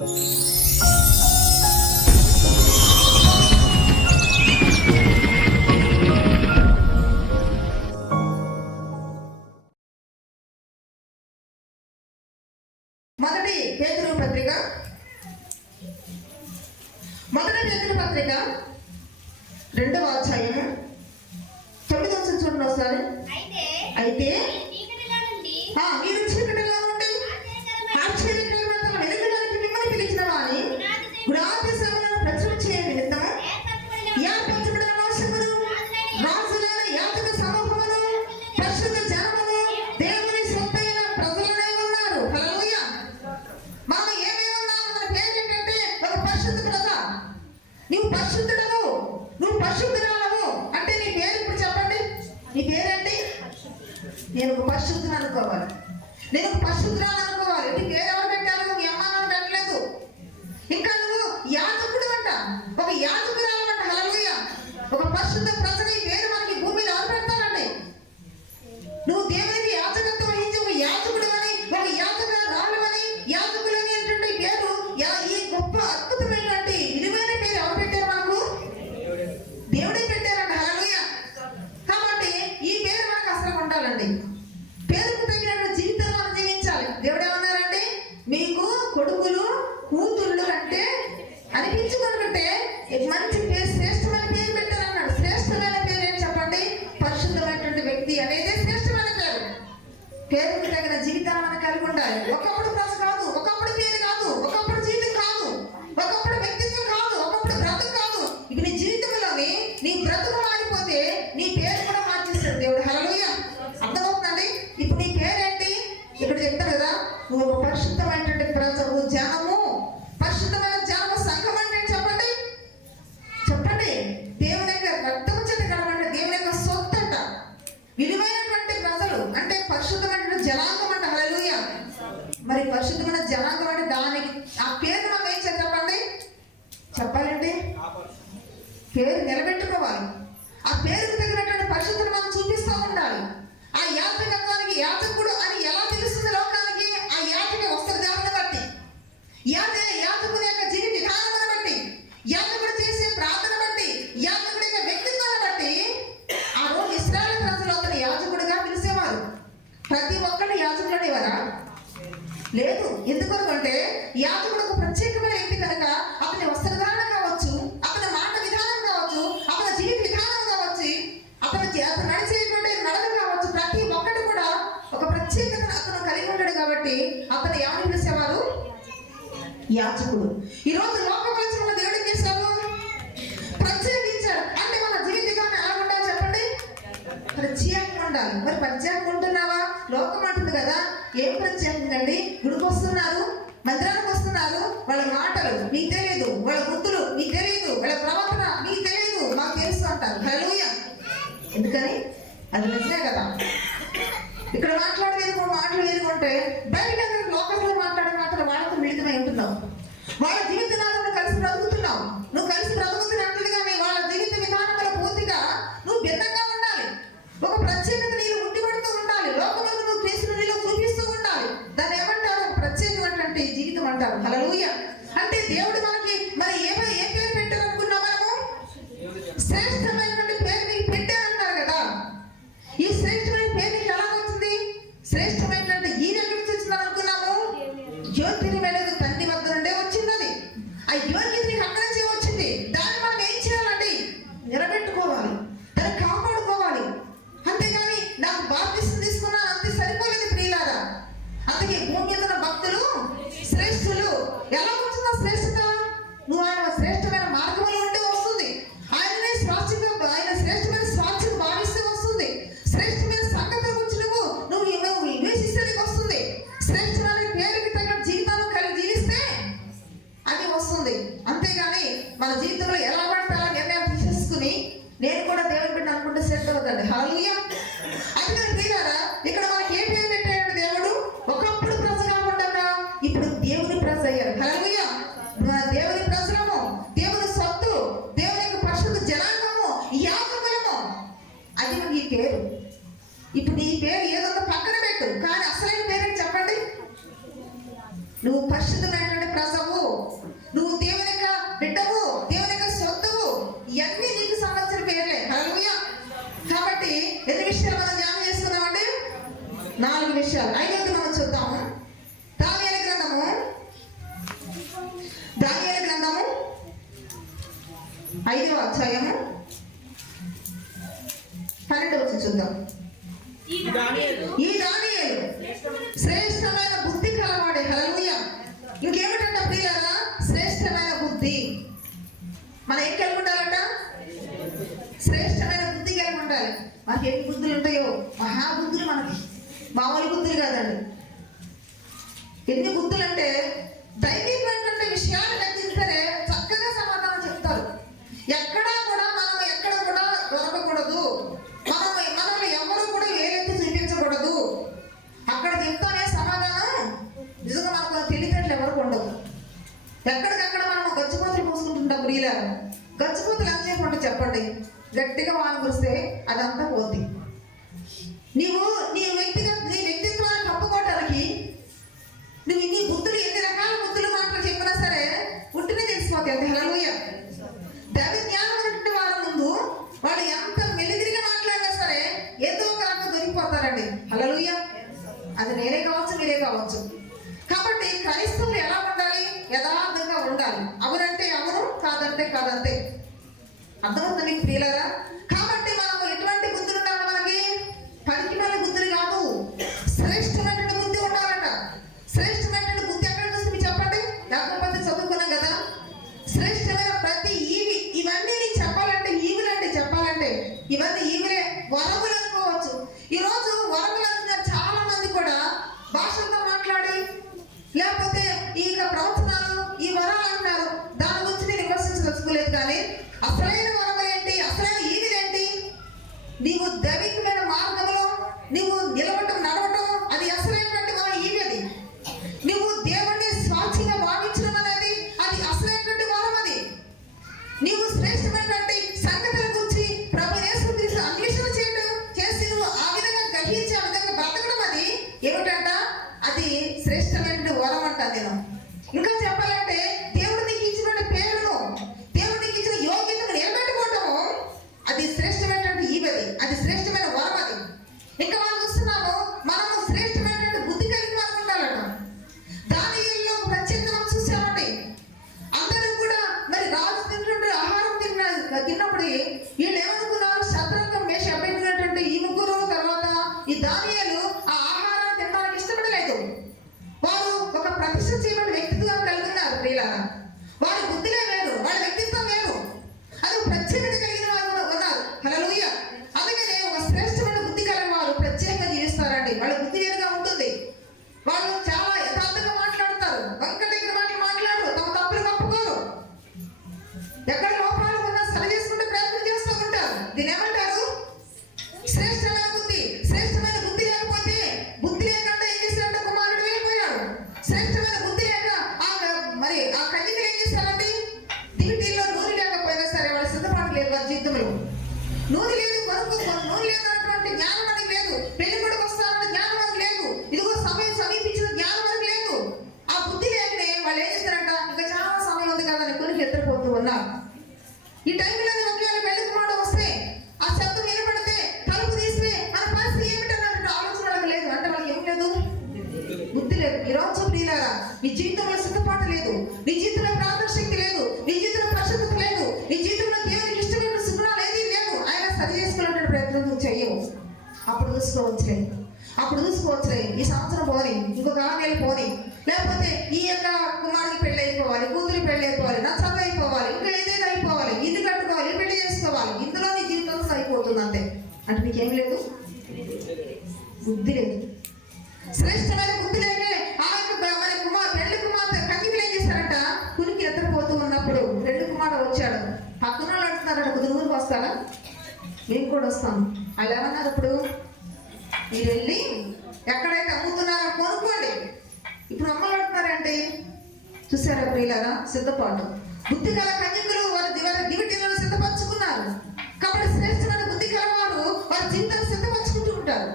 మొదటి పేతురు పత్రిక 2వ అధ్యాయము 9వ వచనం చూడండి ఒకసారి. అయితే మీరు చీకటిలో నుండి ఆశ్చర్యకరమైన వెలుగులోనికి మిమ్మల్ని పిలిచిన వాని పురాతన శ్రమలను ప్రచురించే నిమిత్తం ఏర్పరచబడిన వంశమును, రాజులైన యాజక సమూహమును, పరిశుద్ధ జనమును, దేవుని సొత్తైన ప్రజలనే ఉన్నారు. హల్లెలూయా. మనం ఏమేమి ఉన్నాము? మన పేరు ఏంటంటే ఒక పరిశుద్ధ ప్రజ. నువ్వు పరిశుద్ధుడవు, నువ్వు పరిశుద్ధురాలవు అంటే నీ పేరు ఇప్పుడు చెప్పండి. నీ పేరేంటి? నేను ఒక పరిశుద్ధుని అనుకోవాలి, నేను ఒక పరిశుద్ధురాలు అనుకోవాలి. నీ పేరు ఎవరు పెట్టారు? మీ అమ్మ నాన్న పెట్టలేదు. ఇంకా నువ్వు యాజకుడు అంట, ఒక యాజకురాలు అంట. హల్లెలూయా. ఒక పరిశుద్ధ ప్రజ. నీ పేరు మనకి భూమిలో ఎవరు పెడతారండి? నువ్వు దేవునికి యాజకత్వం వహించి ఒక యాజకుడు అని, ఒక యాజకురాలు అని, యాజకులు అనేటువంటి పేరు, ఈ గొప్ప అద్భుతమైనటువంటి విలువైన పేరు ఎవరు పెట్టారు మనకు? దేవుడే పెట్టారంట. హల్లెలూయా. కాబట్టి ఈ పేరు మనకు అసలు ఉండాలండి. పేరుకు తగిన జీవితాన్ని మనం జీవించాలి. దేవుడు ఏమన్నారంటే, మీకు కొడుకులు కూతుళ్ళు అంటే అనిపించుకుంటే మంచి పేరు, శ్రేష్టమైన పేరు పెట్టారన్నాడు. శ్రేష్టమైన పేరు ఏం చెప్పండి? పరిశుద్ధమైనటువంటి వ్యక్తి అనేది శ్రేష్టమైన పేరు. పేరుకు తగిన జీవితాన్ని మనం కలిగి ఉండాలి. ఒకప్పుడు ప్రజ కాదు, ఒకప్పుడు పేరు కాదు, ఒకప్పుడు జీవితం కాదు, ఒకప్పుడు వ్యక్తిత్వం కాదు, ఒకప్పుడు బ్రతుకు కాదు. ఇక నీ జీవితంలోని నీ బ్రతుకు మారిపోతే నీ పేరు కూడా మార్చేస్తాడు దేవుడు. హల్లెలూయా. అర్థమవుతుందండి? ఇప్పుడు నీ పేరేంటి? ఇక్కడ చెప్తాను కదా, నువ్వు ఒక పరిశుద్ధమైనటువంటి ప్రజవు, జనము, పరిశుద్ధమైన జనము, సంఘం అంటే చెప్పండి, చెప్పండి. దేవుని యొక్క రక్తము చేత కడబడిన దేవుని యొక్క సొత్తు అంట. విలువైనటువంటి ప్రజలు అంటే పరిశుద్ధమైనటువంటి జనాంగం అంట. హల్లెలూయా. మరి పరిశుద్ధమైన జనాంగం అంటే దానికి ఆ పేరు మనం ఏం చేయాలి చెప్పండి? చెప్పాలండి, పేరు నిలబెట్టుకోవాలి. ఆ పేరుకు తగినటువంటి పరిశుద్ధులు మనం చూపిస్తూ ఉండాలి. ఆ యాజకత్వానికి యాజకుడు అని ఎలా తెలుస్తుంది లోకానికి? ఆ యాజక వస్త్రధారణ బట్టి, యాజకుని యొక్క జీవిత విధానాన్ని బట్టి, యాజకుడు చేసే ప్రార్థన బట్టి, యాజకుడి యొక్క వ్యక్తిత్వాన్ని బట్టి ఆ రోజు ఇశ్రాయేలు ప్రజలు అతను యాజకుడిగా పిలిచేవారు. ప్రతి ఒక్కరు యాజకుడు అనేవారా? లేదు. ఎందుకంటే యాజకుడు ఒక ప్రత్యేకమైన వ్యక్తి కనుక అతని వస్త్రధారణ కావచ్చు, అతని మాట విధానం కావచ్చు, అతని జీవిత విధానం కావచ్చు, అతను నడిచేటువంటి నడక కావచ్చు, ప్రతి ఒక్కటి కూడా ఒక ప్రత్యేకతను అతను కలిగి ఉంటాడు. కాబట్టి అతను ఏమని పిలిచేవారు? యాజకుడు. ఈ రోజు లోక ప్రజలను దేవుడు ఏం చేశారు? ప్రత్యేకించాడు. అంటే మన జీవిత విధానం ఎలా ఉండాలి చెప్పండి? ప్రత్యేకంగా ఉండాలి. మరి ప్రత్యేకంగా ఉంటున్నావా? లోకం అంటుంది కదా, ఏం ప్రత్యేకంగా అండి? గుడికి వస్తున్నారు, మందిరానికి వస్తున్నారు, వాళ్ళ మాటలు మీకు తెలియదు, వాళ్ళ గుర్తులు మీకు తెలియదు, వాళ్ళ ప్రవర్తన మీకు తెలియదు, మాకు తెలుసు అంటారు. హల్లెలూయా. ఎందుకని? అది నిజమే కదా. ఇక్కడ మాట్లాడే వేరుగా మాటలు వేరుగా ఉంటే బయట లోకంలో మాట్లాడే మాటలు వాళ్ళతో మిళితమై ఉంటున్నావు. వాళ్ళ జీవిత విధానంలో కలిసి బ్రతుకుతున్నావు. నువ్వు కలిసి బ్రతుకుతున్నట్లుగానే వాళ్ళ జీవిత విధానంలో పూర్తిగా నువ్వు భిన్నంగా ఉండాలి. ఒక ప్రత్యేకత నీళ్ళు ఉండిపడుతూ ఉండాలి. లోకంలో నువ్వు క్రీస్తు నీలో చూపిస్తూ ఉండాలి. దాన్ని ఏమంటారు? ప్రత్యేకమైనటువంటి జీవితం అంటారు. హల్లెలూయా. అంటే దేవుడు మనకి మరి ఏ పేరు పెట్టారు అనుకున్నాం మనము? శ్రేష్టమైనటువంటి పేరు నీకు పెట్టారన్నారు కదా. ఈ శ్రేష్టమైన పేరు నీకు ఎలా వచ్చింది? శ్రేష్టమైనటువంటి ఈయన ఎక్కడి నుంచి వచ్చిందని అనుకున్నాము? జ్యోతిర్మయుడు తండ్రి వద్ద నుండే వచ్చింది. అది ఆ యోగ్యత నీకు అక్కడి నుంచి వచ్చింది. దాన్ని మనం ఏం చేయాలండి? నిలబెట్టుకోవాలి, దాన్ని కాపాడుకోవాలి. అంతేగాని నాకు బాప్తిసం తీసుకున్నాను అంతే సరిపోలేదు ప్రియులారా. అందుకే భూమి మీద భక్తులు శ్రేష్ఠులు. ఎలా వచ్చిందా శ్రేష్ఠత? నువ్వు ఆయన శ్రేష్టమైన మార్గంలో ఉంటే వస్తుంది. ఆయననే స్వాస్థ్యంగా, ఆయన శ్రేష్టమైన స్వాస్థ్యం భావిస్తూ వస్తుంది. శ్రేష్టమైన సంగతుల గురించి నువ్వు వివేచిస్తే నీకు వస్తుంది. శ్రేష్టమైన పేరుకి తగిన జీవితాన్ని కలిగి జీవిస్తే అది వస్తుంది. అంతేగాని మన జీవితంలో ఎలా పడితే అలా నిర్ణయం తీసేసుకుని నేను కూడా దేవుని బిడ్డ అనుకుంటే శ్రద్ధ అవుతుంది. హల్లెలూయా. అందుకని ప్రియులారా, ఇక్కడ మనకి ఏ పేరు పెట్టాడు దేవుడు? ఒకప్పుడు ప్రజగా ఉండగా ఇప్పుడు దేవుని ప్రజ అయ్యారు. హల్లెలూయా. దేవుని ప్రజలము, దేవుని సొత్తు, దేవుని యొక్క పరిశుద్ధ జనాంగము, యాజకులము. అది ఈ పేరు. ఇప్పుడు ఈ పేరు ఏదో పక్కన పెట్టు, కానీ అసలైన పేరు చెప్పండి. నువ్వు పరిశుద్ధమైనటువంటి ప్రజవు, 4 విషయాలు. 5వ మనం చూద్దాము. దానియేలు గ్రంథము 5వ అధ్యాయము 12వ వచనం చూద్దాం. ఈ దానియేలు శ్రేష్టమైన బుద్ధి కలవాడే. హల్లెలూయా. ఇంకేమిటంట ప్రియులారా? శ్రేష్టమైన బుద్ధి. మనం ఏం కలిగి ఉండాలంట? శ్రేష్టమైన బుద్ధి కలిగి ఉండాలి. మనకి ఎన్ని బుద్ధులు ఉంటాయో, మహాబుద్ధులు మనకి, మామూలు బుద్ధులు కాదండి. ఎన్ని బుద్ధులు అంటే దైవికమైనటువంటి విషయాలు లెక్కిస్తే చక్కగా సమాధానం చెప్తారు. ఎక్కడ కూడా దొరకకూడదు, మనల్ని ఎవరు కూడా వేలెత్తి చూపించకూడదు. అక్కడ చెప్తానే సమాధానం నిజంగా మనకు తెలియటట్లు ఎవరికి ఉండదు. ఎక్కడికక్కడ మనం గచ్చిపోతులు పోసుకుంటుంటాం. ప్రియుల గచ్చిపోతులు ఎంత చెప్పండి చెప్పండి, గట్టిగా వాన కురిస్తే అదంతా పోద్ది. నీ వ్యక్తిత్వాన్ని కప్పుకోవటానికి నువ్వు ఇన్ని బుద్ధులు, ఎన్ని రకాల బుద్ధులు మాటలు చెప్పినా సరే పుట్టినే తెలిసిపోతాయి. అంతే. హల్లెలూయా. దైవ జ్ఞానం ఉన్నటువంటి వారి ముందు వాళ్ళు ఎంత మెలిదిరిగా మాట్లాడినా సరే ఏదో ఒక రకంగా దొరికిపోతారండి. హల్లెలూయా. అది నేనే కావచ్చు, మీరే కావచ్చు. కాబట్టి క్రైస్తవులు ఎలా ఉండాలి? యథార్థంగా ఉండాలి. అవునంటే అవును, కాదంటే కాదంతే. అర్థమవుతుంది మీకు ప్రియులారా? కాబట్టి మనం ఎటువంటి బుద్ధులు ఉండాలి? మనకి పనికిమాలిన బుద్ధులు కాదు, శ్రేష్టమైనటువంటి బుద్ధి ఉండాలంట. శ్రేష్టమైనటువంటి బుద్ధి ఎక్కడ చూసి చెప్పండి. యాకోబు చదువుకున్నాం కదా. శ్రేష్టమైన ప్రతి ఇవన్నీ నీకు చెప్పాలంటే ఈవులండి. చెప్పాలంటే ఇవన్నీ ఈవులే, వరములు అనుకోవచ్చు. ఈరోజు వరములు అంటున్నారు చాలా మంది కూడా. భాషలతో మాట్లాడి లేకపోతే ఈ ప్రవచనాలు, ఈ వరాలు అంటున్నారు. దాని గురించి నేను విమర్శించదలుచుకోలేదు. కానీ అసలైన వరములేంటి? అసలైన ఈవులేంటి? నీవు దైవికమైన మార్గంలో నీవు నిలవటం, నడవటం, అది అసలైనటువంటి వరం. ఈవది నువ్వు దేవుణ్ణి స్వార్థంగా భావించడం అనేది అది అసలైనటువంటి వరం. అది నీవు శ్రేష్టమైనటువంటి సంగతుల గురించి ప్రభు యేసుక్రీస్తు అన్వేషణ చేసి నువ్వు ఆ విధంగా గ్రహించి ఆ విధంగా బ్రతకడం, అది ఏమిటంట? అది శ్రేష్టమైనటువంటి వరం అంట. నేను ఇంకా చెప్పాలంటే దేవుడు నీకు ఇచ్చిన పేరును, దేవుడు నీకు ఇచ్చిన యోగ్యతను నిలబెట్టుకోవటము, అది శ్రేష్టమైనటువంటి ఈవది, అది శ్రేష్టమైన వరం. అది ఇంకా మనం చూస్తున్నాము. మనము శ్రేష్టమైనటువంటి బుద్ధి కలిగి మనం ఉండాలట. దానియేలులో ప్రత్యేకంగా మనం చూసామండి. అందరూ కూడా మరి రాజు తింటుంటే ఆహారం తిన్నప్పుడు వీళ్ళు ఏమనుకున్నారు? శత్రుఘ్న, మేషక్, అబేద్నెగో ఈ ముగ్గురు తర్వాత ఈ దానియేలు ఆ ఆహారాన్ని తినడానికి ఇష్టపడలేదు. వారు ఒక ప్రతిష్ఠ చేయబడిన వ్యక్తిత్వం కలిగి ఉన్నారు. ప్రియులారా, వారి బుద్ధిలే వేరు, వాళ్ళ వ్యక్తిత్వం వేరు. అది ప్రత్యేకత కలిగిన వారు ఉన్నారు. హల్లెలూయా. అందుకనే ఒక శ్రేష్టమైన బుద్ధి కలిగిన వారు ప్రత్యేకంగా జీవిస్తారండి. వాళ్ళ బుద్ధి వేరుగా ఉంటుంది. వాళ్ళు చాలా యథార్థంగా మాట్లాడతారు. వంక దగ్గర మాట్లాడరు. తమ తప్పులు కప్పుకోరు. ఎక్కడ లోపాలు ఉన్నా సరి చేసుకుంటే ప్రయత్నం చేస్తూ ఉంటారు. దీని ఏమంటారు? శ్రేష్టమైన బుద్ధి. శ్రేష్టమైన బుద్ధి లేకపోతే, బుద్ధి లేకుండా ఏం చేశారంటే కుమారుడు వెళ్ళిపోయాడు. శ్రేష్టమైన బుద్ధి లేక మరి ఆ కన్యకలు ఏం చేశారండి? దివిటీల్లో నూనె లేకపోయినా సరే వాళ్ళ సిద్ధపాటు లేదు. వారి జీవితంలో నూనె లేదు, నూనె లేదు అన్నటువంటి జ్ఞానం మనకి లేదు. పెళ్లి కొడుకు వస్తారన్న జ్ఞానం మనకి లేదు. ఇదిగో సమయం సమీపించిన జ్ఞానం మనకి లేదు. ఆ బుద్ధి లేకనే వాళ్ళు ఏం చేస్తారంట? ఇంకా చాలా సమయం ఉంది కదా అని కొనికి ఎత్తిపోతూ ఉన్నారు. ఈ టైంలో ఒకవేళ పెళ్లి కుమారుడు వస్తే, ఆ శబ్దం వినపడితే, తలుపు తీస్తే మన పరిస్థితి ఏమిటన్నటువంటి ఆలోచన వాళ్ళకి లేదు. అంటే వాళ్ళకి ఏం లేదు? బుద్ధి లేదు. ఈరోజు ప్రియులారా, నీ జీవితంలో సిద్ధపాటు లేదు, నీ జీవితంలో ప్రార్థన శక్తి లేదు, నీ జీవితంలో పరిశుద్ధత లేదు, నీ జీవితంలో దేవునికి ఇష్టమైన సుగుణాలు ఏదీ లేదు. ఆయన సరి చేసుకునే ప్రయత్నం నువ్వు చెయ్యవు. అప్పుడు చూసుకోవచ్చులే ఈ సంవత్సరం పోని, ఇంకొక 6 నెలలు పోని, లేకపోతే ఈ యొక్క కుమారుడికి పెళ్లి అయిపోవాలి, కూతురి పెళ్లి అయిపోవాలి, నా చదువు అయిపోవాలి, ఇంకా ఏదైనా అయిపోవాలి, ఇల్లు కట్టుకోవాలి, పెళ్లి చేసుకోవాలి. ఇందులో నీ జీవితంలో సరిపోతుంది అంతే. అంటే నీకేం లేదు? బుద్ధి లేదు. శ్రేష్టమైన బుద్ధి లేకే ఆ యొక్క మరి పెళ్లి కుమార్తె కన్యకలు ఏం చేశారంట? కునికి ఎత్తకపోతూ ఉన్నప్పుడు పెళ్లి కుమారుడు వచ్చాడు. పక్కన అడుగుతున్నారట, కొద్ది ఊరికి వస్తారా? మేము కూడా వస్తాను. వాళ్ళు ఏమన్నారు? ఇప్పుడు మీరు వెళ్ళి ఎక్కడైతే అమ్ముతున్నారో కొనుక్కోండి. ఇప్పుడు అమ్మలు అడుగుతున్నారంటే చూసారా ప్రియులారా? సిద్ధపాటు. బుద్ధి గల కన్యకులు వారి దివిటీలను సిద్ధపరచుకున్నారు. కాబట్టి శ్రేష్టమైన బుద్ధి కలవారు వారి జీవితాన్ని సిద్ధపరచుకుంటూ ఉంటారు.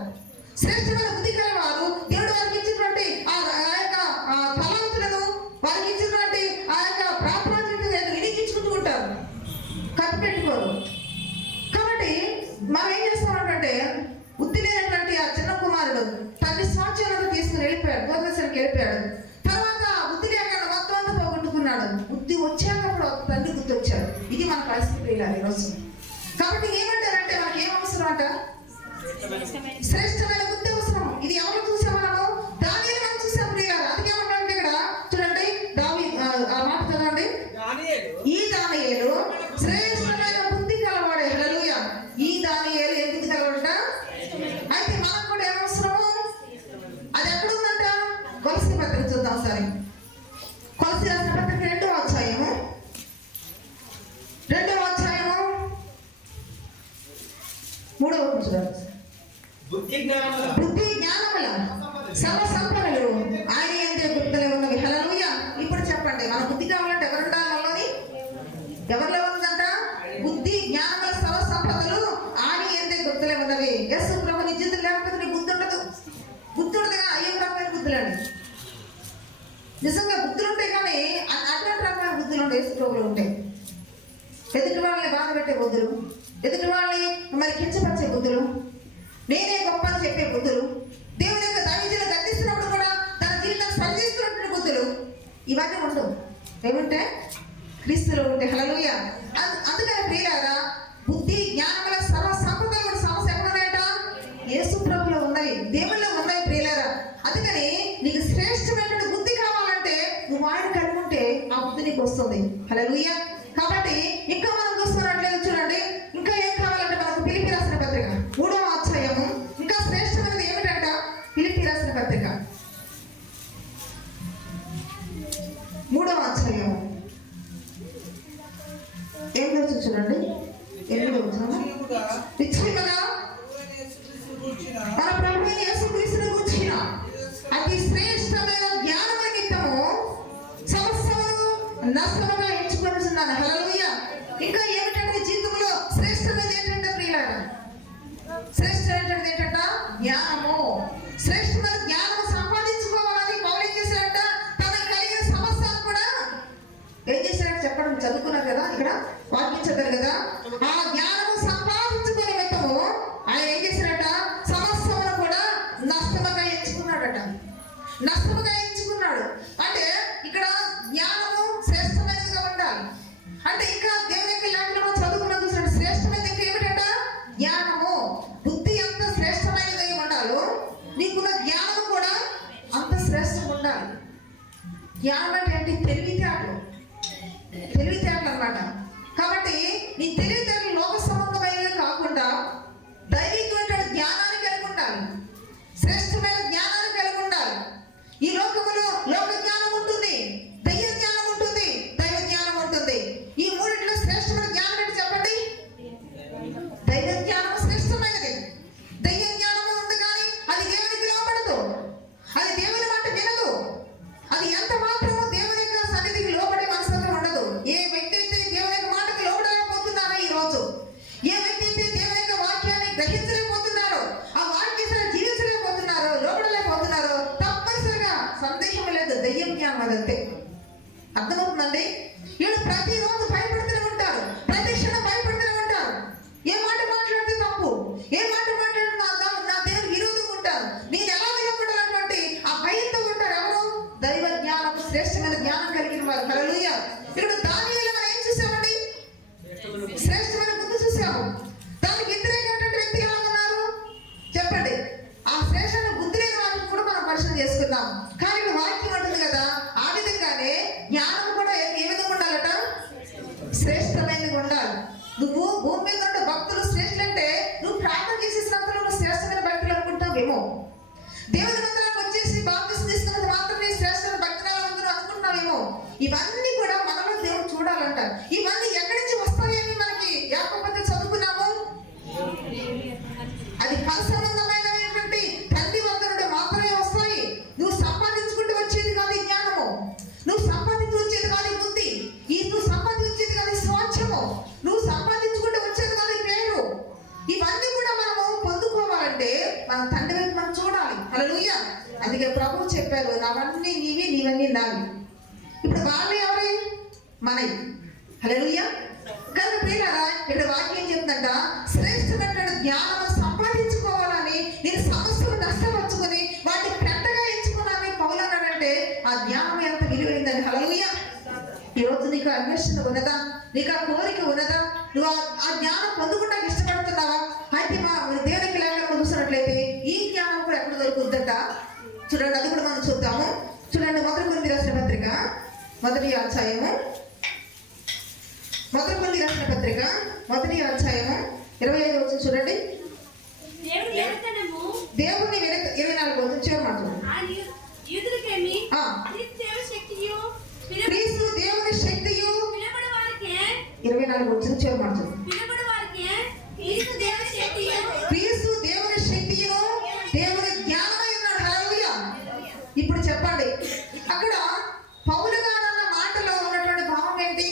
శ్రేష్టమైన బుద్ధి కలవారు దేవుడు వారికి ఇచ్చినటువంటి ఆ యొక్క తలాంతులను, వారికి ఇచ్చినటువంటి ఆ యొక్క ప్రాప్రాజ్ఞతను వినియోగించుకుంటూ ఉంటారు. ఖర్చు పెట్టుకోరు. కాబట్టి మనం ఏం చేస్తామంటే బుద్ధి లేనటువంటి ఆ చిన్న కుమారుడు తండ్రి శ్రేష్టమైన బుద్ధి అవసరం. ఇది ఎవరు చూసాము మనము? దానియేలు మనం చూసాము ప్రియులారా. అందుకే ఏమంటారంటే ఇక్కడ చూడండి, ఆ మాట చదవండి. ఈ దానియేలు శ్రేష్టమైన బుద్ధి కలవాడే. హల్లెలూయా. ఈ దానియేలు ఏ బుద్ధి కలవాడట? అయితే మనకు కూడా ఏమవసరము? అది ఎక్కడ ఉందంట? కొలస్సీ పత్రిక చూద్దాం సరే. కొలస్సీ రాసిన పత్రిక 2వ అధ్యాయము 3వ వచనం. బుద్ధి జ్ఞానముల సర్వ సంపదలు ఆయన యందే గుర్తులే ఉన్నవి. హల్లెలూయా. ఇప్పుడు చెప్పండి, మన బుద్ధి కావాలంటే ఎవరు ఉండాలి? మనలోని ఎవరిలో ఉందంట? బుద్ధి జ్ఞానముల సర్వ సంపదలు ఆయన యందే గుర్తులే ఉన్నవి. యేసు ప్రభు నీ జీవితం లేకపోతే నీ బుద్ధి ఉండదు. బుద్ధి ఉండదుగా అయ్యే రకమైన బుద్ధులండి. నిజంగా బుద్ధులు ఉంటాయి కానీ అటువంటి రకమైన బుద్ధులు ఉంటాయి. యేసు ప్రభులు ఉంటాయి. ఎదుటి వాళ్ళని బాధ పెట్టే బుద్ధులు, ఎదుటి వాళ్ళని మరి కించపరిచే బుద్ధులు, నేనే గొప్ప అని చెప్పే బుద్ధులు, దేవుని యొక్క దైవజనులు గర్తిస్తున్నప్పుడు కూడా తన జీవితాన్ని సరిచేస్తున్నటువంటి బుద్ధులు, ఇవన్నీ ఉండవు. ఏముంటే క్రీస్తులో ఉంటే. హల్లెలూయా. అందుకని ప్రియులారా, బుద్ధి జ్ఞానముల సర్వ సంపదలు కూడా సమస్య ఎక్కడ ఉన్నాయట? యేసు ప్రభులో ఉన్నాయి, దేవుళ్ళో ఉన్నాయి ప్రియులారా. అందుకని నీకు శ్రేష్టమైనటువంటి బుద్ధి కావాలంటే నువ్వు ఆయన కలిగి ఉంటే ఆ బుద్ధి నీకు వస్తుంది. హల్లెలూయా. కాబట్టి ఇంకా మనం చూస్తున్నట్లేదు చూడండి, ఇంకా ఏం కావాలంటే మనకు ఫిలిప్పీ రాసిన పత్రిక 3వ అధ్యాయము ఇంకా శ్రేష్టమైనది ఏమిటంట? ఫిలిప్పీ రాసిన పత్రిక 3వ అధ్యాయము ఏం రోజు చూడండి. నిశ్చయముగా మన ప్రభువైన యేసుక్రీస్తును గూర్చిన అతి శ్రేష్టమైన జ్ఞానము నిమిత్తము సమస్తమును నష్టముగా ఎంచుకొనుచున్నాను. హల్లెలూయా. ఇంకా ఏమిటంటే జీవితంలో శ్రేష్టమైనది ఏంటంటే ప్రియులారా, శ్రేష్టమైనది ఏంటంట? జ్ఞానము. శ్రేష్టమైన జ్ఞానము సంపాదించుకోవాలని పౌలు ఏం చేశాడంట? తనకు కలిగిన సమస్యను కూడా ఏం చేశాడు చెప్పడం చదువుకున్నారు కదా, ఇక్కడ వాక్యం చదివారు కదా. ఆ జ్ఞానము సంపాదించుకునే నిమిత్తము ఆయన ఏం చేశాడట? సమస్యను కూడా నష్టముగా ఎంచుకున్నాడట. నష్టముగా ఎంచుకున్నాడు అంటే ఇక్కడ జ్ఞానము శ్రేష్టమైనదిగా ఉండాలి. అంటే ఇంకా దేవుని యొక్క లేఖనంలో చదువుకున్న చూసాడు, శ్రేష్టమైనది ఇంకా ఏమిటంట? జ్ఞానము. బుద్ధి ఎంత శ్రేష్టమైనది ఉండాలో నీకున్న జ్ఞానము కూడా అంత శ్రేష్టంగా ఉండాలి. జ్ఞానం అంటే ఏంటి? తెలివితేటలు అన్నమాట. కాబట్టి నీ తెలివితేటలు లోక సంబంధమైనవి కాకుండా దైవికమైన జ్ఞానాన్ని కలిగి ఉండాలి. శ్రేష్టమైన జ్ఞానాన్ని కలిగి ఉండాలి. ఈ లోకములో లోక జ్ఞానం ఉంటుంది, దైవ జ్ఞానం ఉంటుంది, దైవ జ్ఞానం ఉంటుంది. ఈ మూడింటిలో శ్రేష్టమైన జ్ఞానం ఏంటి చెప్పండి? దైవ జ్ఞానం శ్రేష్టమైనది. దైవ జ్ఞానము ఉంది కానీ అది దేవునికి లోబడదు, అది దేవుని మాట వినదు, అది ఎంత మాత్రము దేవుని యొక్క సన్నిధికి లోబడే మనసులో ఉండదు. ఏ వ్యక్తి అయితే దేవుని యొక్క మాటకు లోబడలేకపోతున్నారో ఈ రోజు, ఏ వ్యక్తి అయితే దేవుని యొక్క వాక్యాన్ని గ్రహించలేకపోతున్నారో, ఆ వాక్యాన్ని జీవించలేకపోతున్నారో, లోబడలేకపోతున్నారో, తప్పనిసరిగా సందేహం లేదు, దయ్యం జ్ఞానం అదంతే. అర్థమవుతుందండి? వీళ్ళు ప్రతిరోజు భయపడుతూనే ఉంటారు, ప్రతి క్షణం భయపడుతూనే ఉంటారు. ఏ మాట మాట్లాడితే తప్పు, ఏ మాట మాట్లాడితే నా దేవుని విరోధంగా ఉంటారు, నేను ఎలా నిలబడాలన్నటువంటి ఆ భయంతో ఉంటారు. ఎవరు? దైవ జ్ఞానం, శ్రేష్టమైన జ్ఞానం కలిగిన వారు. హల్లెలూయా. ఇక్కడ దానియేలు మనం ఏం చూసామండి? శ్రేష్టమైన బుద్ధి చూసాము. దానికి వ్యతిరేకమైనటువంటి వ్యక్తి ఎలా ఉన్నారు చెప్పండి? ఆ శ్రేష్టమైన బుద్ధి లేని వాటిని కూడా మనం పరిశీలన చేసుకుందాం. కానీ వాక్యం అంటుంది కదా, ఆ విధంగానే జ్ఞానం కూడా ఏ విధంగా ఉండాలట? శ్రేష్టమైనది ఉండాలి. నువ్వు భూమి మీద ఉండే భక్తులు శ్రేష్ఠులంటే నువ్వు ప్రార్థన చేసేసినంతలో నువ్వు శ్రేష్టమైన భక్తులు అనుకుంటావేమో. దేవుని మందిరానికి వచ్చేసి బాప్తిసం తీసుకున్నది మాత్రమే శ్రేష్టమైన భక్తులు అనుకుంటున్నావేమో. ఇవన్నీ కూడా మనలో దేవుడు చూడాలంట. ఇవన్నీ ఎక్కడి నుంచి వస్తాయని మనకి యాకోబు చదువుకున్నాము. అది ఫల సంబంధమైనటువంటి తండ్రి వద్ద నుండి మాత్రమే వస్తాయి. నువ్వు సంపాదించుకుంటూ వచ్చేది కాదు ఈ జ్ఞానము, నువ్వు సంపాదించి వచ్చేది కాదు ఈ బుద్ధి, నువ్వు సంపాదించి వచ్చేది కాదు ఈ స్వాచ్ఛము, నువ్వు సంపాదించుకుంటూ వచ్చేది కాదు ఈ పేరు. ఇవన్నీ కూడా మనము పొందుకోవాలంటే మన తండ్రి వైపు మనం చూడాలి. హల్లెలూయా. అందుకే ప్రభువు చెప్పారు, నావన్నీ నీవి, నీవన్నీ నావి. ఇప్పుడు వాళ్ళే ఎవరి? మనవి. హల్లెలూయా. కనుక ప్రియులారా, ఇక్కడ వాక్యం చెప్తుందంట, శ్రేష్టమైన జ్ఞానం సంపాదించుకోవాలని నేను సమస్యలు నష్టపరుచుకొని వాటిని పెద్దగా ఎంచుకోవాలని పౌలు అన్నాడంటే ఆ జ్ఞానం ఎంత విలువైందని. హల్లెలూయా. ఈరోజు నీకు అన్వేషణ ఉన్నదా? నీకు ఆ కోరిక ఉన్నదా? నువ్వు ఆ జ్ఞానం పొందుకుంటానికి ఇష్టపడుతున్నావా? అయితే మా దేవునికి లేకుండా మొదట చూడండి, అది కూడా మనం చూద్దాము. చూడండి, మొదటి కొరింథీ రాసిన పత్రిక మొదటి అధ్యాయము 25వ వచనం చూడండి. దేవుని 24వ వచనం చివరి మాట చూడండి. క్రీస్తు దేవుని శక్తియు 24వ వచనం చివరి మాట చూడండి. క్రీస్తు దేవుని శక్తియు దేవుని జ్ఞానమై ఉన్నాడు. హల్లెలూయా. ఇప్పుడు చెప్పండి, అక్కడ పౌలు గారు అన్న మాటలో ఉన్నటువంటి భావం ఏంటి?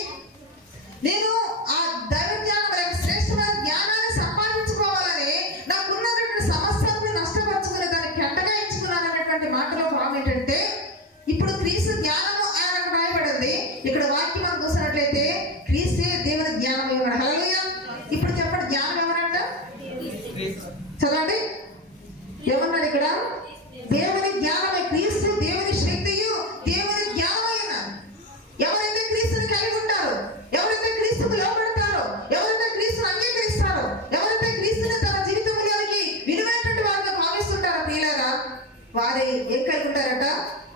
నేను ఆ దైవ జ్ఞానం లేక శ్రేష్టమైన జ్ఞానాన్ని సంపాదించుకోవాలని నాకున్నటువంటి సమస్యలను నష్టపరుచుకునే దాన్ని కెంటగా ఇచ్చుకున్నాను అనేటువంటి మాటలో భావం ఏంటంటే, ఇప్పుడు క్రీస్తు జ్ఞానము ఆయన రాయబడింది. ఇక్కడ వాక్యం మనం చూసినట్లయితే క్రీస్తే దేవుని జ్ఞానం ఇవ్వడం. హల్లెలూయా. ఇప్పుడు చెప్పండి, జ్ఞానం ఎవరంట? చదవండి, ఏమన్నాడు ఇక్కడ? దేవుని జ్ఞానమే. క్రీస్తు దేవుని శక్తియు దేవుని జ్ఞానమై ఉన్నారు. ఎవరైతే క్రీస్తుని కలిగి ఉంటారో, ఎవరైతే క్రీస్తుకు లోబడతారో, ఎవరైతే క్రీస్తుని అంగీకరిస్తారో, ఎవరైతే క్రీస్తుని తన జీవితంలోనికి విలువైనటువంటి వారిగా భావిస్తుంటారో ప్రియులారా, వారే ఏం కలిగి ఉంటారట?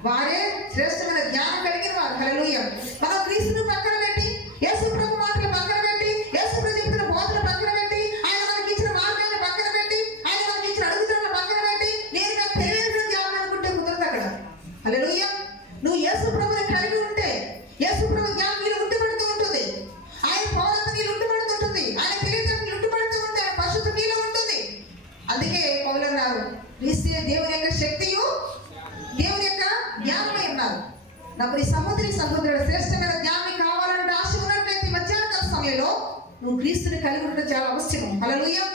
వారే శ్రేష్టమైన జ్ఞానం కలిగిన వారు. హల్లెలూయా. మనం క్రీస్తుని పక్కన పెట్టి, యేసు ప్రభు మాటలు పక్కన పెట్టి, యేసు ప్రభు చెప్తున్న బోధన పక్కన పెట్టి, ఆయన మనకి ఇచ్చిన మార్గాన్ని పక్కన పెట్టి, ఆయన మనకి ఇచ్చిన అడుగుతున్న పక్కన పెట్టి, నేరుగా తెలియని జ్ఞానం అనుకుంటే కుదరదు అక్కడ. హల్లెలూయా. నువ్వు యేసు ప్రభుని కలిగి ఉంటే, యేసు ప్రభు జ్ఞానం నీళ్ళు ఉంటుపడుతూ ఉంటుంది, ఆయన పౌరత్వం నీళ్ళు ఉంటుపడుతుంటుంది, ఆయన తెలియజేయడం నీళ్ళు ఉంటుపడుతూ ఉంటే, ఆయన పరిశుద్ధం నీళ్ళు ఉంటుంది. అందుకే పౌలు అన్నారు, క్రీస్తు దేవుని యొక్క శక్తియు దేవుని యొక్క జ్ఞానమై ఉన్నారు. నాకు ఈ సహోదరుడు శ్రేష్టమైన జ్ఞానం కావాలంటే ఆశ ఉన్నట్లయితే మధ్యాహ్నకాల సమయంలో నువ్వు క్రీస్తుని కలిగి ఉండడం చాలా అవసరం. హల్లెలూయా.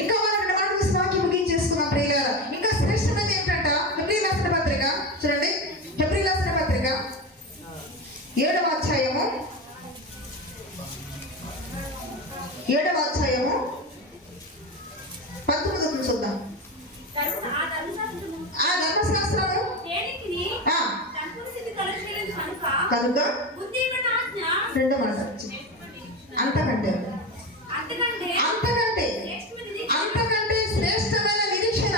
ఇంకా మనం వాక్యం ముగించేసుకున్నాం ప్రియులారా. ఇంకా శ్రేష్టమైనది ఏంటంట? హెబ్రీయులకు రాసిన పత్రిక చూడండి, హెబ్రీయులకు రాసిన పత్రిక 7వ అధ్యాయము 19వ చూద్దాం. ఆ ధర్మశాస్త్రము కనుక రెండో మాట అంతకంటే శ్రేష్టమైన నిరీక్షణ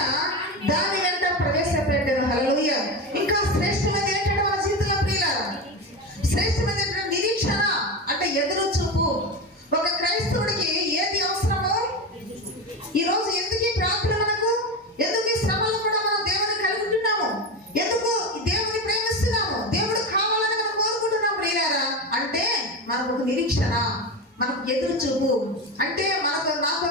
దాని వెంట ప్రవేశపెట్టారు. హల్లెలూయా. ఇంకా శ్రేష్టమైన ఏంటంటే మన జీవితంలో ప్రియులారా, శ్రేష్టమైన నిరీక్షణ అంటే ఎదురు చూపు. ఒక క్రైస్తవుడికి ఏది అవసరమో, ఈరోజు ఎందుకు ఈ ప్రార్థన మనకు, ఎందుకు ఈ శ్రమలు కూడా మనం దేవుని కలిగి ఉంటున్నాము, ఎందుకు దేవుని ప్రేమిస్తున్నాము, దేవుడు కావాలని మనం కోరుకుంటున్నాం ప్రియులారా అంటే మనకు ఒక నిరీక్షణ, మనకు ఎదురు చూపు. అంటే మనకు నాకు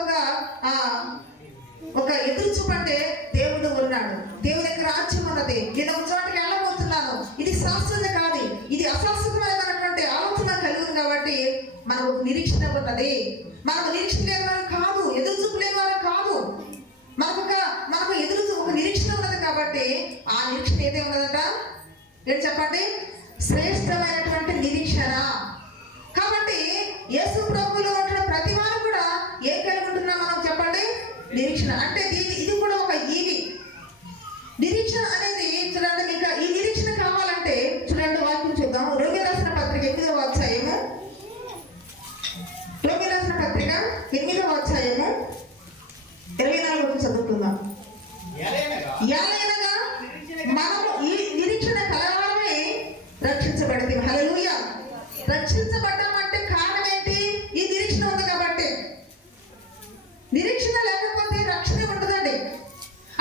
ఒక ఎదురు చూపు అంటే దేవుడు ఉన్నాడు, దేవుని యొక్క రాజ్యం ఉన్నది, నేను ఒక చోటకి వెళ్ళబోతున్నాను, ఇది శాశ్వత కాదు, ఇది అశాశ్వతమైనటువంటి ఆలోచన కలిగి ఉంది కాబట్టి మనకు నిరీక్షణ ఉన్నది. మనకు నిరీక్షణ లేని వారు కాదు, ఎదురు చూపు లేని వారు కాదు, మనకు ఎదురు ఒక నిరీక్షణ ఉన్నది కాబట్టి ఆ నిరీక్షణ ఏదే ఉన్నదట? ఏంటి చెప్పండి? శ్రేష్టమైనటువంటి నిరీక్షణ. కాబట్టి యేసు ప్రభువులో ఉంటున్న ప్రతి వారు కూడా ఏం కలిగి ఉంటున్నాం మనం చెప్పండి? నిరీక్షణ. అంటే ఇది కూడా ఒక నిరీక్షణ అనేది చూడండి. మీకు ఈ నిరీక్షణ కావాలంటే చూడండి, వాక్యం చూద్దాం. రోమీయులకు రాసిన పత్రిక 8వ అధ్యాయము 24వ చదువుకుందాం. ఏలైనగా మనము ఈ నిరీక్షణ కలవారమే రక్షించబడితే. హల్లెలూయా. రక్షించబడ్డామంటే కారణం ఏంటి? ఈ నిరీక్షణ ఉంది కాబట్టి. నిరీక్షణ లేకపోతే రక్షణ ఉండదండి.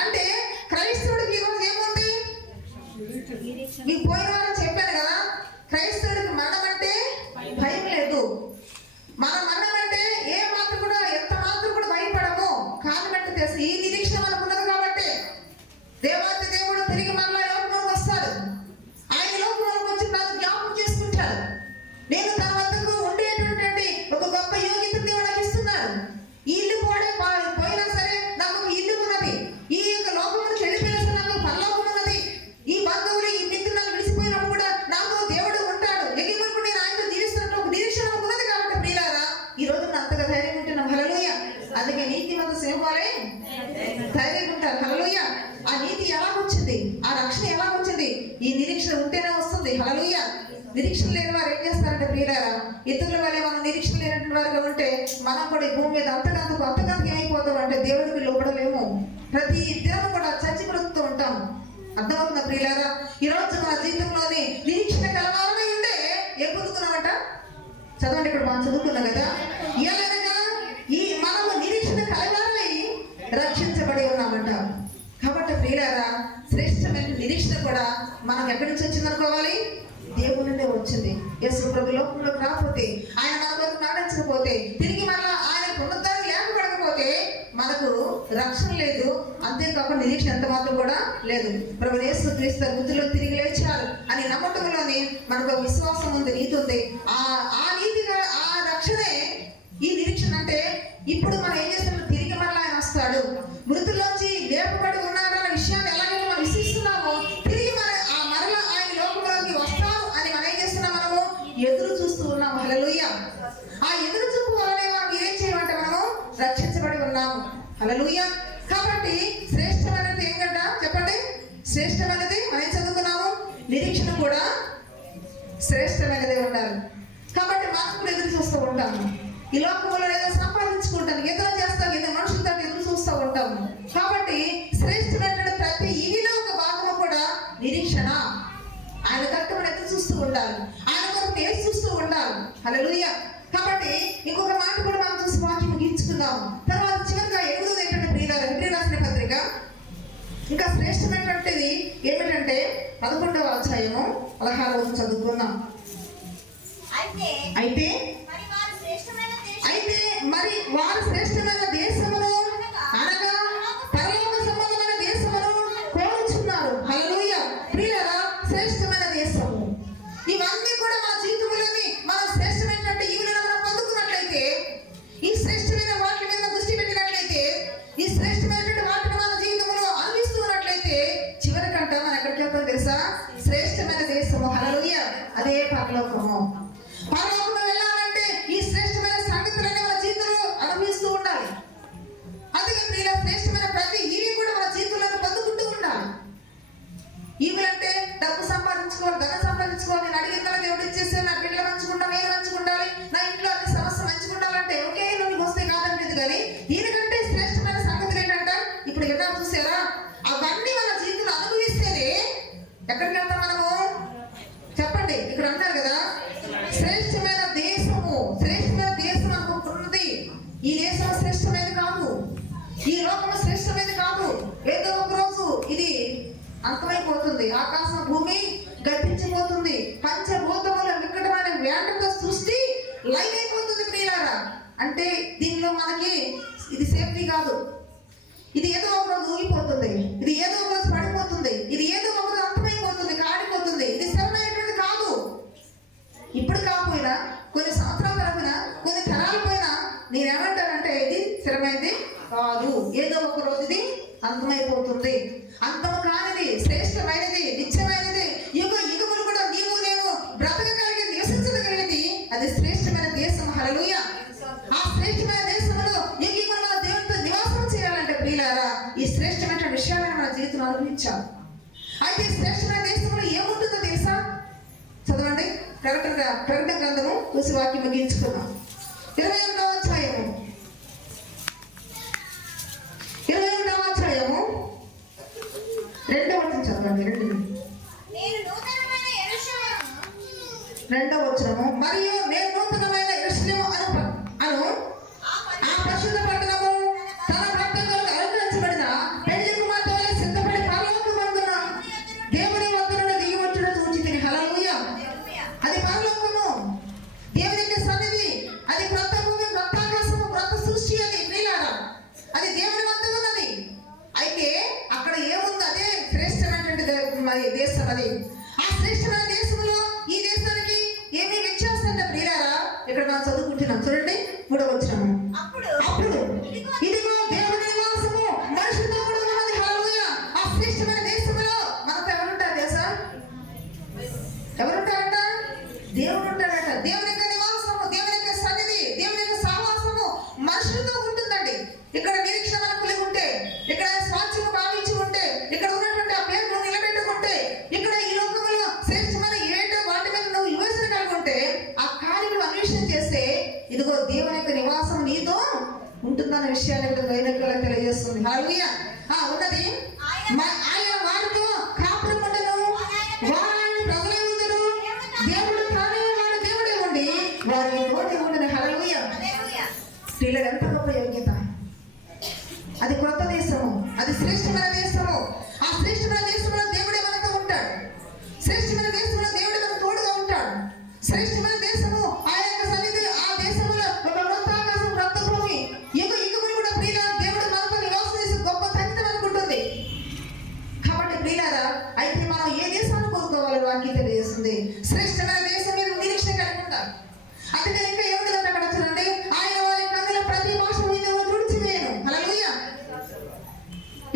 అంటే క్రైస్తవుడికి ఈరోజు ఏముంది? మీకు పోయిన వారం చెప్పాను కదా, క్రైస్తవుడికి మరణం అంటే భయం లేదు. మన మరణం అంటే ఏ మాత్రం కూడా ఎంత మాత్రం కూడా భయపడము. కారణం అంటే తెలుసు, ఈ నిరీక్షణ మనకు ఉన్నది కాబట్టి. దేవాతి దేవుడు తిరిగి మరలా లోకంలోకి వస్తాడు. ఆయన లోకంలోకి వచ్చి నన్ను జ్ఞాపకం చేసుకుంటాడు. నేను తన వద్దకు ఉండేటటువంటి ఒక గొప్ప యోగ్యత దేవుడు నాకు ఇస్తున్నాడు. ఈ ఇల్లు పోయినా సరే నాకు ఒక ఇల్లు ఉన్నది. ఈ యొక్క లోకమును చెడిపోయినా సరే నాకు పరలోకం ఉన్నది. ఈ బంధువులు ఈ మిత్రులు నాకు విడిచిపోయినప్పుడు కూడా నాకు దేవుడు ఉంటాడు. ఎగిమనుకు నేను ఆయనతో జీవిస్తున్నట్టు ఒక నిరీక్షణ ఉన్నది కాబట్టి ప్రియులారా, ఈ రోజు అంతగా ధైర్యం ఉంటున్నాం. హల్లెలూయా. అందుకే నీతిమంత సింహాలే ధైర్యంగా ఉంటారు. హల్లెలూయా. ఆ నీతి ఎలా వచ్చింది? ఆ రక్షణ ఎలా వచ్చింది? ఈ నిరీక్షణ ఉంటేనే వస్తుంది. హల్లెలూయా. నిరీక్షణ లేని వారు ఏం చేస్తారంటే ప్రియులారా, ఇతరుల వల్లే మనం నిరీక్షణ లేనటువంటి వారుగా ఉంటే మనం కూడా ఈ భూమి మీద అంతకంతకు ఏమైపోతాం అంటే దేవుడికి లోపడలేము. ప్రతి దినం కూడా చచ్చి బ్రతుకుతూ ఉంటాం. అర్థమవుతున్న ప్రియులారా, ఈ రోజు మన జీవితంలోని నిరీక్షణ కలవాలనే ఉండే ఏం పొందుకున్నామంట? చదవండి, ఇక్కడ మనం చదువుకున్నాం కదా, ఎలాగగా ఈ మనము నిరీక్షణ కలవాలై రక్షించబడి ఉన్నామంట. కాబట్టి ప్రియులారా, శ్రేష్టమైన నిరీక్షణ కూడా మనకు ఎక్కడి నుంచి వచ్చింది అనుకోవాలి? దేవుని నుండే వచ్చింది. యేసు ప్రభు లోకంలోకి రాకపోతే, ఆయన మన కొరకు మరణించకపోతే, తిరిగి మరలా ఆయన పునరుద్ధరణ లేకపోతే మనకు రక్షణ లేదు. అంతేకాకుండా నిరీక్షణ ఎంత మాత్రం కూడా లేదు. ప్రభు యేసు క్రీస్తు మృతుల్లో తిరిగి లేచారు అని నమ్మకంలోని మనకు విశ్వాసం ఉంది, నీతి ఉంది. ఆ నీతిగా ఆ రక్షణే ఈ నిరీక్షణ. అంటే ఇప్పుడు మనం ఏం చేస్తున్నాం? తిరిగి మరలా ఆయన వస్తాడు, మృతుల్లోంచి లేపబడి ఉన్నారన్న విషయాన్ని ఎలాగైతే మనం విశ్వసిస్తున్నామో, తిరిగి మరలా ఆయన లోకంలోకి వస్తారు అని మనం ఏం చేస్తున్నాం? మనము ఎదురు చూస్తూ ఉన్నాము. హల్లెలూయా. ఆ ఎదురు చూపు వలనే మనం ఏం చేయమంటే మనము రక్షించబడి ఉన్నాము. హల్లెలూయా. కాబట్టి శ్రేష్టమైనది ఏంటంట చెప్పండి? శ్రేష్టమైనది మనం ఏం చదువుకున్నాము? నిరీక్షణ కూడా శ్రేష్టమైనదే ఉండాలి. కాబట్టి మనం కూడా ఎదురు చూస్తూ ఉంటాము. ఈ లోకంలో ఏదో సంపాదించుకుంటాను, ఏదో చేస్తాను, ఏదో మనుషులతో ఎదురు చూస్తూ ఉంటాము. కాబట్టి శ్రేష్టమైనటువంటి ప్రతి ఇదిలో ఒక భాగము కూడా నిరీక్షణ. ఆయన తట్టు మనం ఎదురు చూస్తూ ఉండాలి, ఆయన కొరకు ఏది చూస్తూ ఉండాలి. హల్లెలూయా. కాబట్టి ఇంకొక మాట కూడా మనం చూసి వాక్యం ముగించుకుందాము. తర్వాత చివరిగా 8వ ఏంటంటే ప్రియులారా, రాసిన పత్రిక ఇంకా శ్రేష్టమైనటువంటిది ఏమిటంటే 11వ అధ్యాయము 16వ చదువుకుందాం. అయితే మరి వారు శ్రేష్టమైన దేశమును అనగా పరలోక సంబంధమైన దేశమును కోరుచున్నారు. హల్లెలూయా. ప్రియులారా, శ్రేష్టమైన దేశము, ఇవన్నీ కూడా మన జీవితంలోని మనం శ్రేష్టమైనటువంటి ఈవులను మనం పొందుకున్నట్లయితే, ఈ శ్రేష్టమైన వాటి మీద దృష్టి పెట్టినట్లయితే, ఈ శ్రేష్టమైనటువంటి వాటిని మన జీవితంలో అనుభవిస్తూ ఉన్నట్లయితే, చివరికంట మనం ఎక్కడికి వెళ్తాం తెలుసా? శ్రేష్టమైన దేశము. హల్లెలూయా. అదే పరలోకము. పరలోకంలో వెళ్ళాలంటే ఈ శ్రేష్టమైన సంగతులన్నీ మన జీవితంలో అనుభవిస్తూ ఉండాలి. అందుకే ప్రియుల శ్రేష్టమైన ప్రతి ఈవి కూడా మన జీవితంలో పొందుకుంటూ ఉండాలి. ఈవులంటే డబ్బు సంపాదించుకోవాలి, ధనం సంపాదించుకోవాలి, నేను అడిగిన దేవుడు ఇచ్చేసి నా పిల్లలు మంచుకుంటా, నేను మంచుకుంటాలి, నా ఇంట్లో అన్ని సమస్య మంచుకుంటాలంటే ఒకే నువ్వు వస్తే కాదనేది. కానీ దీనికంటే శ్రేష్టమైన సంగతులు ఏంటంటే ఇప్పుడు ఎలా చూసారా, అవన్నీ మన జీవితంలో అనుభవిస్తేనే ఎక్కడికి వెళ్తాం మనము? చెప్పండి. ఇక్కడ అన్నారు కదా, శ్రేష్టమైన దేశము. శ్రేష్టమైన దేశం అనుకుంటున్నది ఈ దేశం శ్రేష్టమైనది కాదు, ఈ లోకము శ్రేష్టమైనది కాదు. ఏదో ఒక రోజు ఇది అంతమైపోతుంది, ఆకాశం భూమి గతించిపోతుంది, పంచభూతముల వికటమైన వేటతో సృష్టి లైవ్ అయిపోతుంది ప్రియులారా. అంటే దీనిలో మనకి ఇది సేఫ్టీ కాదు, ఇది ఏదో ఒక రోజు ఊగిపోతుంది, ఇది ఏదో ఒక రోజు పడిపోతుంది, ఇది ఏదో ఒక రోజు అంతమైపోతుంది, కాడిపోతుంది. ఇది స్థిరమైనటువంటి కాదు. ఇప్పుడు కాకపోయినా కొన్ని సంవత్సరాల తరపున కొన్ని తరాలు పోయినా నేనేమంటానంటే ఇది స్థిరమైనది కాదు, ఏదో ఒక రోజు ఇది అంతమైపోతుంది. అంతము కానిది, శ్రేష్టమైనది, నిత్యమైనది, యుగములు కూడా నీవు నేను బ్రతకగలిగి నివసించగలిగేది అది శ్రేష్టమైన దేశం. హల్లెలూయా. ఆ శ్రేష్టమైన దేశంలో యుగములు మన దేవునితో నివాసం చేయాలంటే ప్రియులారా, ఈ శ్రేష్టమైన విషయాలను మన జీవితంలో అనుభవించాలి. అయితే శ్రేష్టమైన దేశంలో ఏముంటుందో తెలుసా? చదవండి, ప్రకటన గ్రంథము చూసి వాక్యం ముగించుకున్నాం. 21వ అధ్యాయము 2వ వచనం చదవండి. 2వ వచనము, మరియు నేను నూతనమైన యెరూషలేము అను ఆ పరిశుద్ధ పట్టణము తన భక్తులకు అలంకరించబడిన పెళ్లి కుమార్తె వలె సిద్ధపడి పరలోకమందున దేవుని వద్ద నుండి దిగి వచ్చుట చూచితిని. హల్లెలూయా. అది పరలోకము, దేవుని యొక్క సన్నిధి, అది క్రొత్త భూమి, క్రొత్త ఆకాశము, క్రొత్త సృష్టి. అది ప్రియులారా, అది దేవుని వద్ద ఉన్నది. అయితే అక్కడ ఏముంది? అదే శ్రేష్టమైనటువంటి దేశం. అది ఆ శ్రేష్టమైన దేశంలో ఈ దేశానికి ఏమీ వ్యత్యాసం ప్రియులారా. ఇక్కడ మనం చదువుకుంటున్నాం చూడండి, 3వ వచనము, అప్పుడు ఇదిగో దేవుని నివాసము మనుషులతో కూడా ఉన్నది. హల్లెలూయా. ఆ శ్రేష్టమైన దేశంలో మనకు ఎవరుంటారు తెలుసా? ఎవరుంటారంట? దేవుడు ఉంటాడట. దేవుని యొక్క నివాసము, దేవుని యొక్క సన్నిధి, దేవుని యొక్క సహవాసము మనుషులతో ఉంటుందండి. ఇక్కడ నిరీక్షణ మనకు ఉంటే, ఇక్కడ స్వాస్థ్యము భావించి ఉంటే, ఇక్కడ ఉన్నటువంటి ఆ పేరు నిలబెట్టుకుంటే, ఇక్కడ ఈ లోకంలో శ్రేష్టమైన ఏటో వాటి మీద నువ్వు యోచన కలిగి ఉంటే, ఆ కార్యములు అన్వేషణ చేస్తే, ఇదిగో దేవుని యొక్క నివాసం నీతో ఉంటుందన్న విషయాన్ని తెలియజేస్తుంది. హల్లెలూయా. ఉన్నది ఆయన వారితో శ్రేష్టమైన దేశంలో దేవుడే మనతో ఉంటాడు. శ్రేష్టమైన దేశంలో దేవుడే మనకు తోడుగా ఉంటాడు. శ్రేష్టమైన దేశము ఆ యొక్క సన్నిధి, ఆ దేశంలో ఒక వృత్తాకాశం, రక్తభూమి, యుగములు కూడా ప్రియులారా దేవుడు మనతో నివాసం చేసే గొప్ప తండ్రి అనుకుంటుంది. కాబట్టి ప్రియులారా, అయితే మనం ఏ దేశాన్ని కోరుకోవాలో వాక్యం తెలియజేస్తుంది. శ్రేష్టమైన దేశం మీద నిరీక్షణ కలిగి ఉండాలి. అందుకే ఇంకా ఏముంటుందంటే అక్కడ చూడండి, ఆయన వారి కన్నుల ప్రతి భాష మీద తుడిచివేయను. హల్లెలూయా.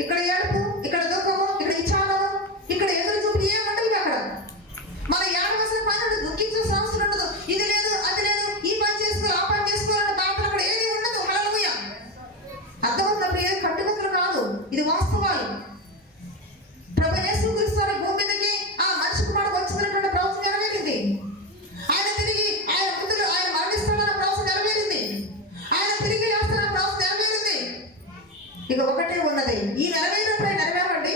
ఇక్కడ ఏడుపు, ఇక్కడ దుఃఖము, ఇక్కడ విచారము, ఇక్కడ ఎదురు చూపు ఏముండదు. అక్కడ మన ఏడవలసిన పని ఉండదు, దుఃఖించాల్సిన అవసరం ఉండదు. ఇది లేదు, అది లేదు, ఈ పని చేసుకోవాలి, ఆ పని చేసుకోవాలన్న బాధలు అక్కడ ఏది ఉండదు. హల్లెలూయా. అర్థమవుతున్నప్పుడు ఏది కట్టుకథలు కాదు, ఇది వాస్తవాలు. ప్రభువు యేసుక్రీస్తు వారు భూమి మీదకి ఆ మనిషి కుమారుడు వచ్చినటువంటి ప్రవచనం నెరవేరింది. ఆయన తిరిగి ఆయన ముందులో ఆయన మరణిస్తాడన్న ప్రవచనం నెరవేరింది. ఆయన తిరిగి లేస్తాడన్న ప్రవచనం నెరవేరింది. ఇక ఒకటే ఉన్నది, ఈ నెరవేరినప్పుడే నెరవేరండి.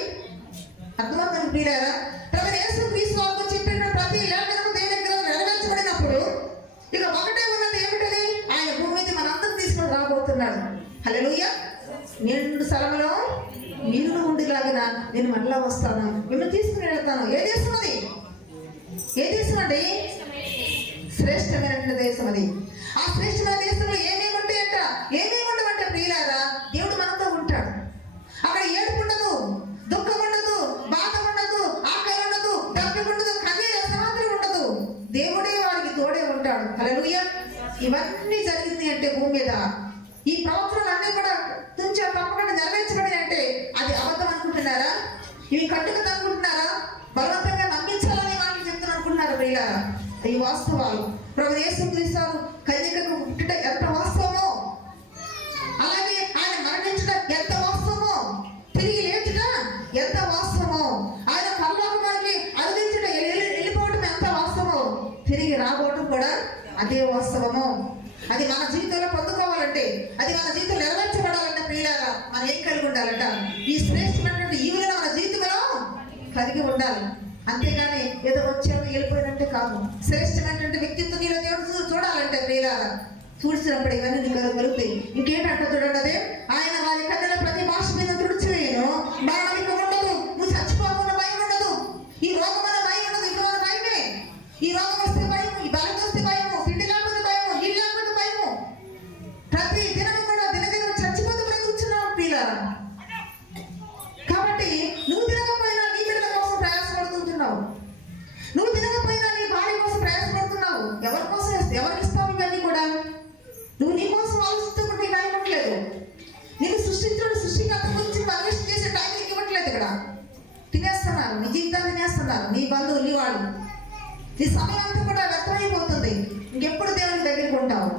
అర్థమవుతుంది ప్రియులారా. ప్రభువు యేసుక్రీస్తు వారు చెప్పిన ప్రతి లేఖనము దేవుని దగ్గర నెరవేర్చబడినప్పుడు ఇక ఒకటే ఉన్నది, ఏమిటది? ఆయన భూమి మీద మనందరం తీసుకొని రాబోతున్నాడు. హల్లెలూయా. నిండు స్థలంలో మీరు ఉండిలాగిన నేను మళ్ళా వస్తాను, మిమ్మల్ని తీసుకుని వెళ్తాను. ఏ దేశం అది? ఏ దేశం అండి? శ్రేష్టమైన దేశం అది. ఆ శ్రేష్టమైన దేశంలో ఏమేమి ఉంటాయంట? ఏమేమి ఉండవంటే ప్రియులారా, దేవుడు మనతో ఉంటాడు. అక్కడ ఏడుపు ఉండదు, దుఃఖం ఉండదు, బాధ ఉండదు, ఆకలి ఉండదు, దప్పిక ఉండదు, కన్నీరు సమాధానం ఉండదు. దేవుడే వారికి తోడే ఉంటాడు. హల్లెలూయా. ఇవన్నీ జరిగింది అంటే భూమి మీద ఈ ప్రవచనాలు అన్నీ కూడా తుంచే తప్పకుండా నెరవేర్చబడి అంటే అది అబద్ధం అనుకుంటున్నారా? ఇవి కట్టుకథ అనుకుంటున్నారా? బలవంతంగా నమ్మించాలని మాటలు చెప్తాను అనుకుంటున్నారా ప్రియులారా? ఈ వాస్తవాలు. ప్రభువు యేసుక్రీస్తు కన్యకకు పుట్టుట ఎంత వాస్తవమో, అలాగే ఆయన మరణించుట ఎంత వాస్తవమో, తిరిగి లేచుట ఎంత వాస్తవమో, ఆయన పరలోకానికి అరుదించుట వెళ్ళిపోవటం ఎంత వాస్తవమో, తిరిగి రాబోవటం కూడా అదే వాస్తవము. అది మన జీవితంలో పొందుకోవాలంటే, అది మన జీవితంలో నెరవేర్చబడాలంటే ప్రియులారా మనం ఏం కలిగి ఉండాలంట? ఈ శ్రేష్టమైనటువంటి ఈవులను మన జీవితంలో కలిగి ఉండాలి. అంతేగాని ఏదో వచ్చాము వెళ్ళిపోయినట్టే కాదు. శ్రేష్టమైనటువంటి వ్యక్తిత్వం నీలో దేవుడు చూడాలంటే ప్రియులారా చూసినప్పుడు ఇవన్నీ నీకు కలుగుతాయి. ఇంకేంటంటే చూడండి, అదే ఆయన వారి కన్నుల ప్రతి భాష మీద తుడిచివేయను, మరణం ఇక ఉండదు, నువ్వు చచ్చిపోతున్న భయం ఉండదు, ఈ రోగం అన్న భయం ఉండదు. ఇప్పుడు మన భయమే, ఈ రోగం వస్తే భయం, ఈ బలం వస్తే భయము, తిండి లేకపోతే భయము, నీళ్ళు లేకపోతే భయము. ప్రతి దినం కూడా దినదినం చచ్చిపోతూ కూడా కూర్చున్నావు ప్రియులారా. కాబట్టి నువ్వు తినకపోయినా నీ బిడ్డల కోసం ప్రయాసపడుతుంటున్నావు, నువ్వు తినకపోయినా నీ భార్య కోసం ప్రయాసపడుతున్నావు. ఎవరి కోసం ఎవరికి ఇస్తావు ఇవన్నీ కూడా? నువ్వు నీ కోసం ఆలోచిస్తుంటే ఇలా ఇవ్వట్లేదు. నేను సృష్టికర్త గురించి అన్వేషణ చేసే టైం నీకు ఇవ్వట్లేదు. ఇక్కడ తినేస్తున్నారు, నీ జీవితాన్ని తినేస్తున్నారు, నీ బంధువులు, నీ వాళ్ళు. నీ సమయం అంతా కూడా వ్యర్థమైపోతుంది. ఇంకెప్పుడు దేవుని దగ్గరికి ఉంటావు.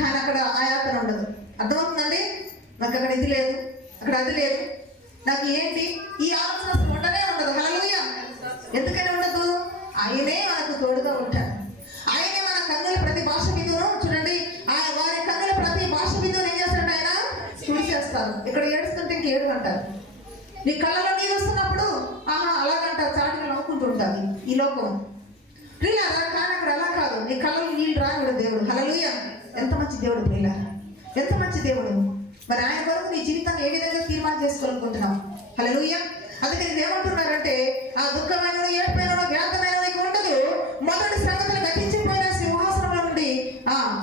కానీ అక్కడ ఆయాతన ఉండదు. అర్థమవుతుందండి? నాకు అక్కడ ఇది లేదు, అక్కడ అది లేదు, నాకు ఏంటి ఈ ఆలోచన అసలు ఉండనే ఉండదు. హల్లెలూయా. ఎందుకని ఉండదు? ఆయనే మనకు తోడుగా ఉంటాడు. ఆయనే మన కన్నుల ప్రతి భాష మీదను చూడండి, వారి కన్నుల ప్రతి భాష మీదను ఏం చేస్తాడు? ఆయన చూసేస్తారు. ఇక్కడ ఏడుస్తుంటే ఇంక ఏడు అంటారు. నీ కళ్ళలో నీళ్ళు వస్తున్నప్పుడు ఆహా అలాగంటారు, చాటుగా నవ్వుకుంటూ ఉంటుంది ఈ లోకం ప్రియులారా. కానీ అక్కడ అలా కాదు, నీ కళ్ళలో నీళ్ళు రానివ్వడు దేవుడు. హల్లెలూయా. ఎంత మంచి దేవుడు ప్రియులారా, ఎంత మంచి దేవుడు. మరి ఆయన కొరకు నీ జీవితాన్ని ఏ విధంగా తీర్మానం చేసుకోవాలనుకుంటున్నావు? హల్లెలూయా. అందుకే ఇది ఏమంటున్నారంటే, ఆ దుఃఖమైన ఏడుపైన వేదనైన నీకు ఉండదు, మొదటి సంగతులు గతించిపోయిన సింహాసనంలో నుండి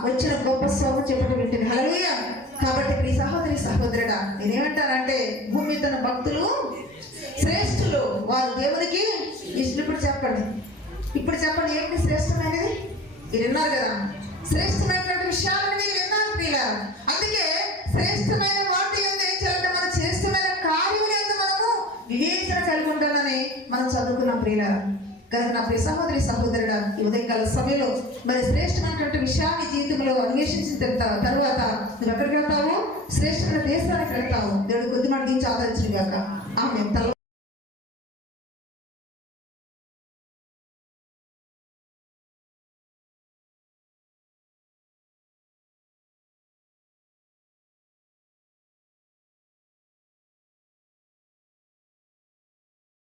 వచ్చిన గొప్ప స్వరం చెప్పడం వింటుంది. హల్లెలూయా. కాబట్టి ప్రియ సహోదరి సహోదరుడా, నేనేమంటానంటే భూమి మీద భక్తులు శ్రేష్ఠులు, వారు దేవునికి ఇప్పుడు చెప్పండి, ఇప్పుడు చెప్పండి ఏంటి శ్రేష్టమైనది? మీరు విన్నారు కదా, శ్రేష్టమైనటువంటి విషయాలను మీరు విన్నారు ప్రియులారా. అందుకే శ్రేష్టమైన వాటి ఏందో ఏం చేయాలంటే మన శ్రేష్టమైన కార్యములు ఏందో మనము వివేచన కలిగి ఉండాలని మనం చదువుకున్నాం ప్రియులారా. కనుక నా ప్రియ సహోదరి సహోదరుడా, ఈ ఉదయకాల సమయంలో మరి శ్రేష్టమైనటువంటి విషయాన్ని జీవితంలో అన్వేషించిన తర్వాత నువ్వు ఎక్కడికి వెళ్తావు? శ్రేష్టమైన దేశానికి వెళ్తావు. దేవుడు కొద్ది మాట నుంచి ఆదరించిన గాక. ఆమె